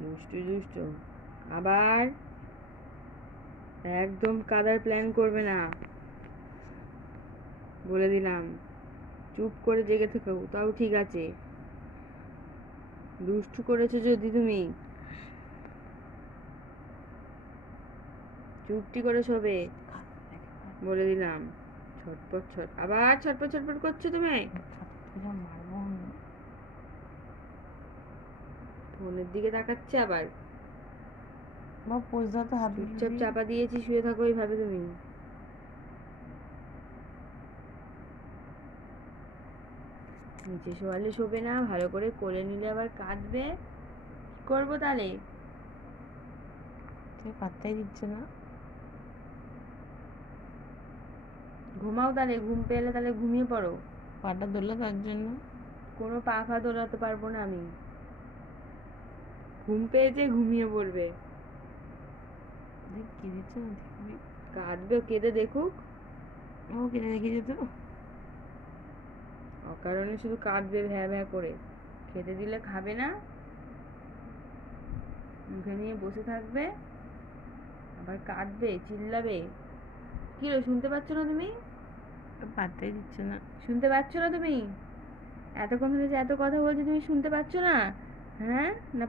দুষ্টু দুষ্টু আবার একদম কাদার প্ল্যান করবে না, বলে দিলাম। চুপ করে জেগে থেকো তাও ঠিক আছে। দুষ্টু করেছো যদি তুমি, চুপটি করে শোবে, বলে দিলাম। আবার ছটপট ছটপট করছো তুমি। ফোনের দিকে তাকাচ্ছে আবার। চুপচাপ চাপা দিয়েছি, শুয়ে থাকো এইভাবে তুমি। নিচে শোয়ালে শোবে না, ভালো করে কোলে নিলে আবার কাঁদবে। কি করবো তাহলে? পাত্তাই দিচ্ছে না। ঘুমাও তাহলে, ঘুম পেলে তাহলে ঘুমিয়ে পড়ো। পাটা দোলা তার জন্য। কোনো পা ফা দোলাতে পারবো না আমি। ঘুম পেয়েছে, ঘুমিয়ে পড়বে। কেঁদেছে না, দেখবি। কাঁদবে, কেঁদে দেখুক। ও কেঁদে দেখে যেত। অকারণে শুধু কাঁদবে ভ্যা ভ্যা করে। খেতে দিলে খাবে না, মুখে নিয়ে বসে থাকবে, আবার কাঁদবে, চিল্লাবে। কি রে, শুনতে পাচ্ছ না তুমি? পাত্তাই দিচ্ছে না। শুনতে পাচ্ছ না তুমি? এতক্ষণ ধরে যে এত কথা বলছি তুমি শুনতে পাচ্ছ না? হ্যাঁ না?